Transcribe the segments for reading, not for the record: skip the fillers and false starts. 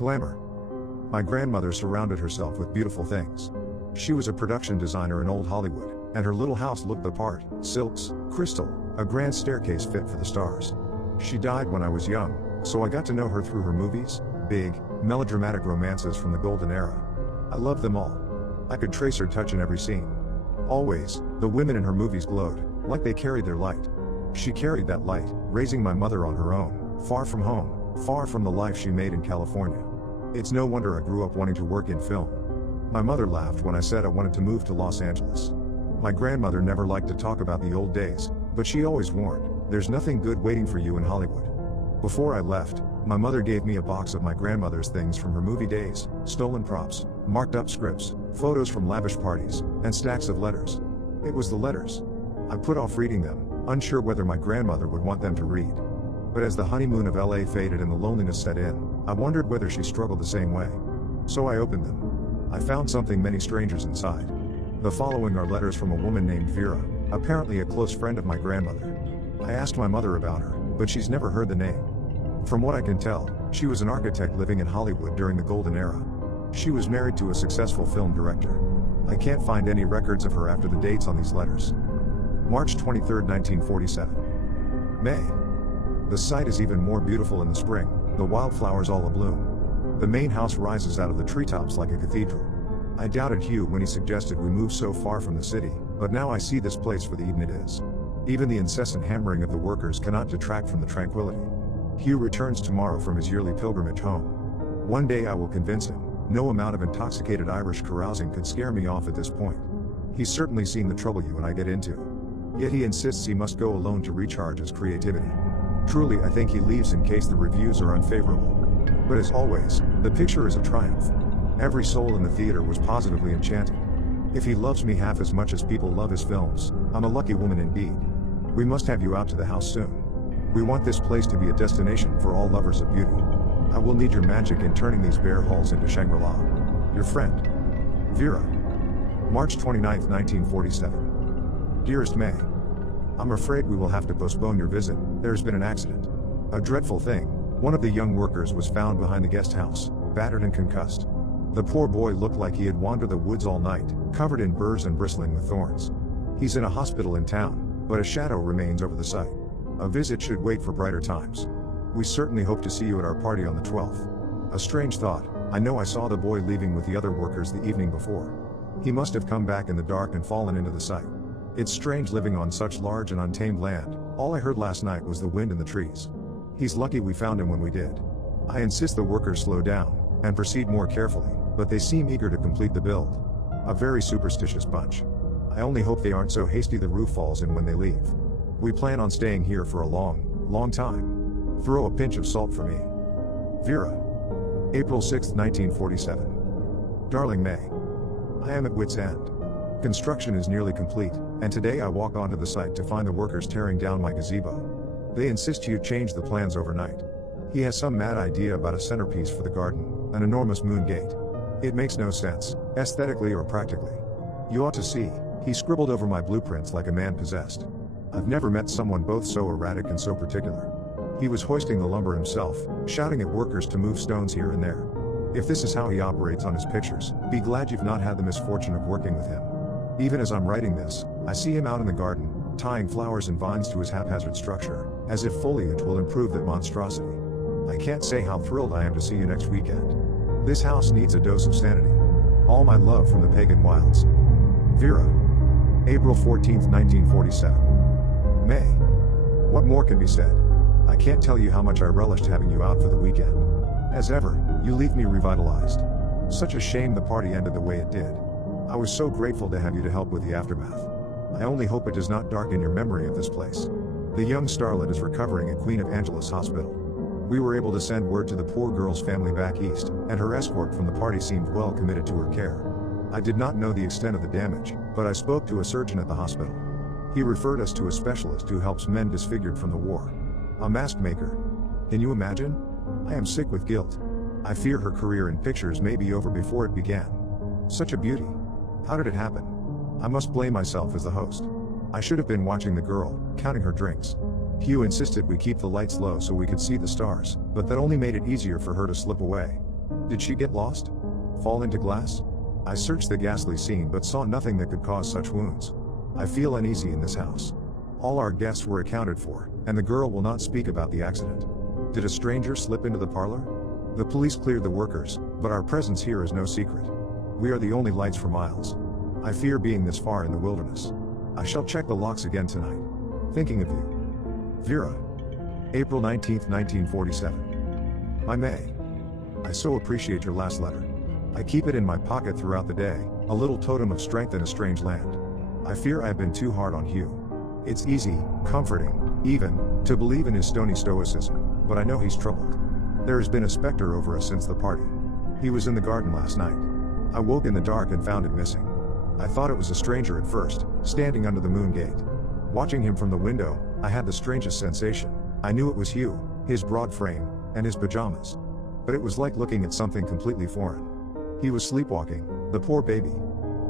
Glamour. My grandmother surrounded herself with beautiful things. She was a production designer in old Hollywood, and her little house looked the part: silks, crystal, a grand staircase fit for the stars. She died when I was young, so I got to know her through her movies, big, melodramatic romances from the golden era. I loved them all. I could trace her touch in every scene. Always, the women in her movies glowed, like they carried their light. She carried that light, raising my mother on her own, far from home, far from the life she made in California. It's no wonder I grew up wanting to work in film. My mother laughed when I said I wanted to move to Los Angeles. My grandmother never liked to talk about the old days, but she always warned, there's nothing good waiting for you in Hollywood. Before I left, my mother gave me a box of my grandmother's things from her movie days: stolen props, marked up scripts, photos from lavish parties, and stacks of letters. It was the letters. I put off reading them, unsure whether my grandmother would want them to read. But as the honeymoon of LA faded and the loneliness set in, I wondered whether she struggled the same way. So I opened them. I found something many strangers inside. The following are letters from a woman named Vera, apparently a close friend of my grandmother. I asked my mother about her, but she's never heard the name. From what I can tell, she was an architect living in Hollywood during the golden era. She was married to a successful film director. I can't find any records of her after the dates on these letters. March 23, 1947. May. The sight is even more beautiful in the spring, the wildflowers all abloom. The main house rises out of the treetops like a cathedral. I doubted Hugh when he suggested we move so far from the city, but now I see this place for the Eden it is. Even the incessant hammering of the workers cannot detract from the tranquility. Hugh returns tomorrow from his yearly pilgrimage home. One day I will convince him, no amount of intoxicated Irish carousing could scare me off at this point. He's certainly seen the trouble you and I get into. Yet he insists he must go alone to recharge his creativity. Truly, I think he leaves in case the reviews are unfavorable. But as always, the picture is a triumph. Every soul in the theater was positively enchanted. If he loves me half as much as people love his films, I'm a lucky woman indeed. We must have you out to the house soon. We want this place to be a destination for all lovers of beauty. I will need your magic in turning these bare halls into Shangri-La. Your friend, Vera. March 29, 1947. Dearest May, I'm afraid we will have to postpone your visit. There's been an accident. A dreadful thing. One of the young workers was found behind the guest house, battered and concussed. The poor boy looked like he had wandered the woods all night, covered in burrs and bristling with thorns. He's in a hospital in town, but a shadow remains over the site. A visit should wait for brighter times. We certainly hope to see you at our party on the 12th. A strange thought, I know I saw the boy leaving with the other workers the evening before. He must have come back in the dark and fallen into the site. It's strange living on such large and untamed land. All I heard last night was the wind in the trees. He's lucky we found him when we did. I insist the workers slow down and proceed more carefully, but they seem eager to complete the build. A very superstitious bunch. I only hope they aren't so hasty the roof falls in when they leave. We plan on staying here for a long time. Throw a pinch of salt for me. Vera. April 6, 1947. Darling May. I am at wit's end. Construction is nearly complete, and today I walk onto the site to find the workers tearing down my gazebo. They insist you change the plans overnight. He has some mad idea about a centerpiece for the garden, an enormous moon gate. It makes no sense, aesthetically or practically. You ought to see, he scribbled over my blueprints like a man possessed. I've never met someone both so erratic and so particular. He was hoisting the lumber himself, shouting at workers to move stones here and there. If this is how he operates on his pictures, be glad you've not had the misfortune of working with him. Even as I'm writing this, I see him out in the garden, tying flowers and vines to his haphazard structure, as if foliage will improve that monstrosity. I can't say how thrilled I am to see you next weekend. This house needs a dose of sanity. All my love from the pagan wilds. Vera. April 14, 1947. May. What more can be said? I can't tell you how much I relished having you out for the weekend. As ever, you leave me revitalized. Such a shame the party ended the way it did. I was so grateful to have you to help with the aftermath. I only hope it does not darken your memory of this place. The young starlet is recovering at Queen of Angeles Hospital. We were able to send word to the poor girl's family back east, and her escort from the party seemed well committed to her care. I did not know the extent of the damage, but I spoke to a surgeon at the hospital. He referred us to a specialist who helps men disfigured from the war. A mask maker. Can you imagine? I am sick with guilt. I fear her career in pictures may be over before it began. Such a beauty. How did it happen? I must blame myself as the host. I should have been watching the girl, counting her drinks. Hugh insisted we keep the lights low so we could see the stars, but that only made it easier for her to slip away. Did she get lost? Fall into glass? I searched the ghastly scene but saw nothing that could cause such wounds. I feel uneasy in this house. All our guests were accounted for, and the girl will not speak about the accident. Did a stranger slip into the parlor? The police cleared the workers, but our presence here is no secret. We are the only lights for miles. I fear being this far in the wilderness. I shall check the locks again tonight. Thinking of you. Vera. April 19, 1947. My May. I so appreciate your last letter. I keep it in my pocket throughout the day, a little totem of strength in a strange land. I fear I have been too hard on Hugh. It's easy, comforting, even, to believe in his stony stoicism, but I know he's troubled. There has been a specter over us since the party. He was in the garden last night. I woke in the dark and found him missing. I thought it was a stranger at first, standing under the moon gate. Watching him from the window, I had the strangest sensation. I knew it was Hugh, his broad frame, and his pajamas. But it was like looking at something completely foreign. He was sleepwalking, the poor baby.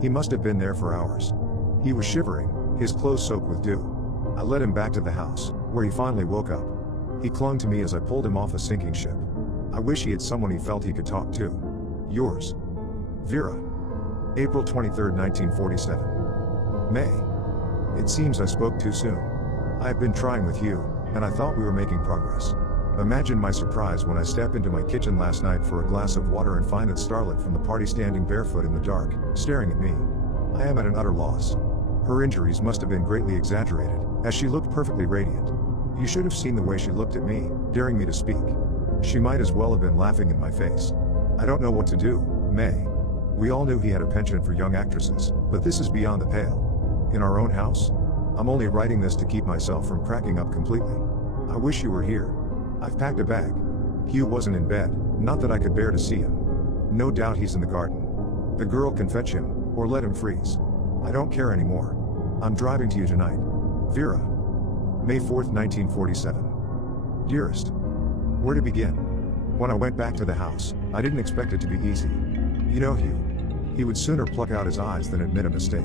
He must have been there for hours. He was shivering, his clothes soaked with dew. I led him back to the house, where he finally woke up. He clung to me as I pulled him off a sinking ship. I wish he had someone he felt he could talk to. Yours. Vera. April 23, 1947. May. It seems I spoke too soon. I have been trying with you, and I thought we were making progress. Imagine my surprise when I step into my kitchen last night for a glass of water and find that starlet from the party standing barefoot in the dark, staring at me. I am at an utter loss. Her injuries must have been greatly exaggerated, as she looked perfectly radiant. You should have seen the way she looked at me, daring me to speak. She might as well have been laughing in my face. I don't know what to do, May. We all knew he had a penchant for young actresses, but this is beyond the pale. In our own house? I'm only writing this to keep myself from cracking up completely. I wish you were here. I've packed a bag. Hugh wasn't in bed, not that I could bear to see him. No doubt he's in the garden. The girl can fetch him, or let him freeze. I don't care anymore. I'm driving to you tonight. Vera. May 4th, 1947. Dearest. Where to begin? When I went back to the house, I didn't expect it to be easy. You know Hugh. He would sooner pluck out his eyes than admit a mistake.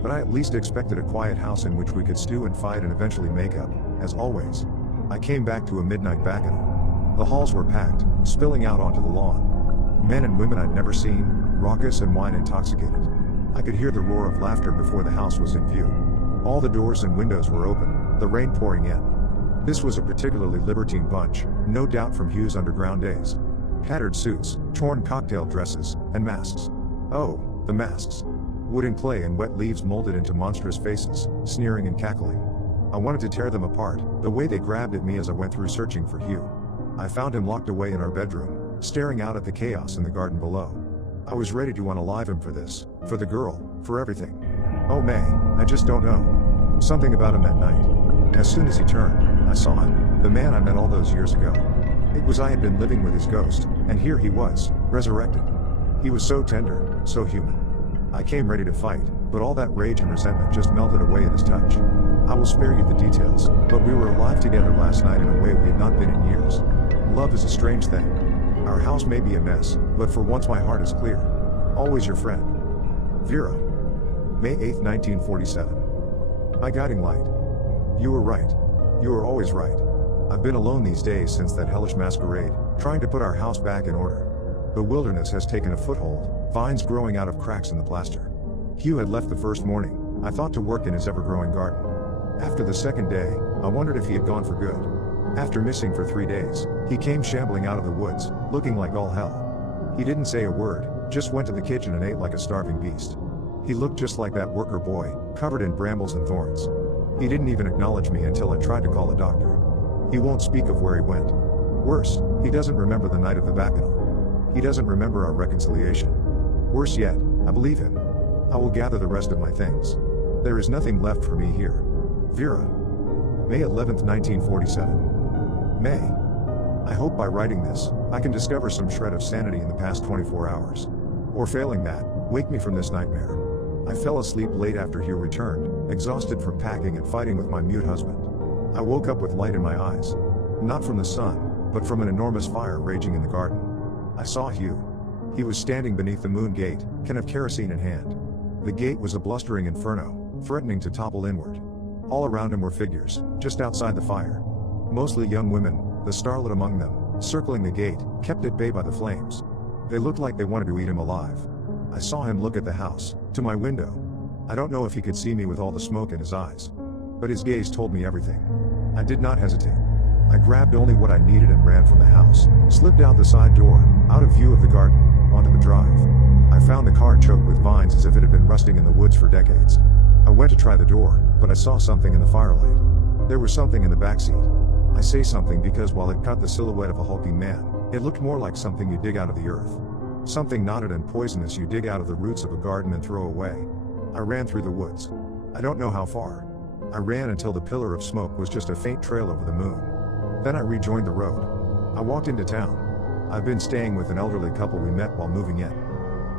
But I at least expected a quiet house in which we could stew and fight and eventually make up, as always. I came back to a midnight bacchanal. The halls were packed, spilling out onto the lawn. Men and women I'd never seen, raucous and wine intoxicated. I could hear the roar of laughter before the house was in view. All the doors and windows were open, the rain pouring in. This was a particularly libertine bunch, no doubt from Hugh's underground days. Tattered suits, torn cocktail dresses, and masks. Oh, the masks. Wood and clay and wet leaves molded into monstrous faces, sneering and cackling. I wanted to tear them apart, the way they grabbed at me as I went through searching for Hugh. I found him locked away in our bedroom, staring out at the chaos in the garden below. I was ready to unalive him for this, for the girl, for everything. Oh May, I just don't know. Something about him that night. As soon as he turned, I saw him, the man I met all those years ago. It was I had been living with his ghost, and here he was, resurrected. He was so tender, so human. I came ready to fight, but all that rage and resentment just melted away at his touch. I will spare you the details, but we were alive together last night in a way we had not been in years. Love is a strange thing. Our house may be a mess, but for once my heart is clear. Always your friend. Vera. May 8, 1947. My guiding light. You were right. You were always right. I've been alone these days since that hellish masquerade, trying to put our house back in order. The wilderness has taken a foothold, vines growing out of cracks in the plaster. Hugh had left the first morning, I thought to work in his ever-growing garden. After the second day, I wondered if he had gone for good. After missing for 3 days, he came shambling out of the woods, looking like all hell. He didn't say a word, just went to the kitchen and ate like a starving beast. He looked just like that worker boy, covered in brambles and thorns. He didn't even acknowledge me until I tried to call a doctor. He won't speak of where he went. Worse, he doesn't remember the night of the bacchanal. He doesn't remember our reconciliation. Worse yet, I believe him. I will gather the rest of my things. There is nothing left for me here. Vera. May 11th, 1947. May. I hope by writing this, I can discover some shred of sanity in the past 24 hours. Or failing that, wake me from this nightmare. I fell asleep late after Hugh returned, exhausted from packing and fighting with my mute husband. I woke up with light in my eyes. Not from the sun, but from an enormous fire raging in the garden. I saw Hugh. He was standing beneath the moon gate, can of kerosene in hand. The gate was a blustering inferno, threatening to topple inward. All around him were figures, just outside the fire. Mostly young women, the starlet among them, circling the gate, kept at bay by the flames. They looked like they wanted to eat him alive. I saw him look at the house, to my window. I don't know if he could see me with all the smoke in his eyes. But his gaze told me everything. I did not hesitate. I grabbed only what I needed and ran from the house, slipped out the side door, out of view of the garden, onto the drive. I found the car choked with vines as if it had been rusting in the woods for decades. I went to try the door, but I saw something in the firelight. There was something in the backseat. I say something because while it cut the silhouette of a hulking man, it looked more like something you dig out of the earth. Something knotted and poisonous you dig out of the roots of a garden and throw away. I ran through the woods. I don't know how far. I ran until the pillar of smoke was just a faint trail over the moon. Then I rejoined the road. I walked into town. I've been staying with an elderly couple we met while moving in.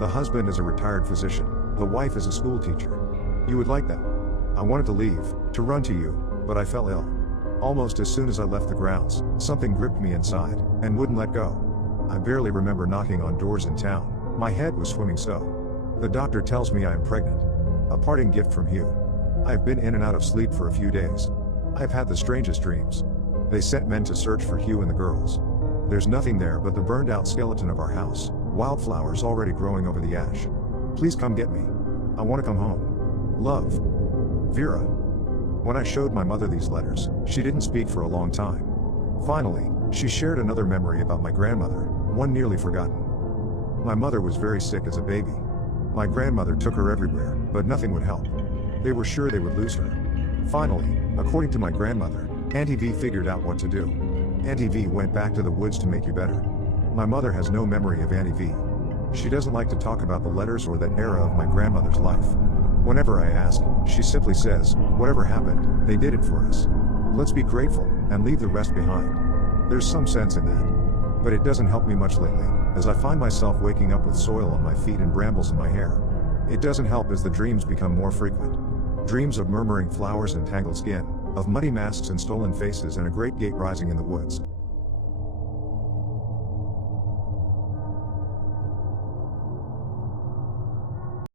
The husband is a retired physician, the wife is a school teacher. You would like them. I wanted to leave, to run to you, but I fell ill. Almost as soon as I left the grounds, something gripped me inside, and wouldn't let go. I barely remember knocking on doors in town, my head was swimming so. The doctor tells me I am pregnant. A parting gift from Hugh. I have been in and out of sleep for a few days. I have had the strangest dreams. They sent men to search for Hugh and the girls. There's nothing there but the burned out skeleton of our house, wildflowers already growing over the ash. Please come get me. I want to come home. Love. Vera. When I showed my mother these letters, she didn't speak for a long time. Finally, she shared another memory about my grandmother, one nearly forgotten. My mother was very sick as a baby. My grandmother took her everywhere, but nothing would help. They were sure they would lose her. Finally, according to my grandmother, Auntie V figured out what to do. Auntie V went back to the woods to make you better. My mother has no memory of Auntie V. She doesn't like to talk about the letters or that era of my grandmother's life. Whenever I ask, she simply says, whatever happened, they did it for us. Let's be grateful, and leave the rest behind. There's some sense in that. But it doesn't help me much lately, as I find myself waking up with soil on my feet and brambles in my hair. It doesn't help as the dreams become more frequent. Dreams of murmuring flowers and tangled skin, of muddy masks and stolen faces and a great gate rising in the woods.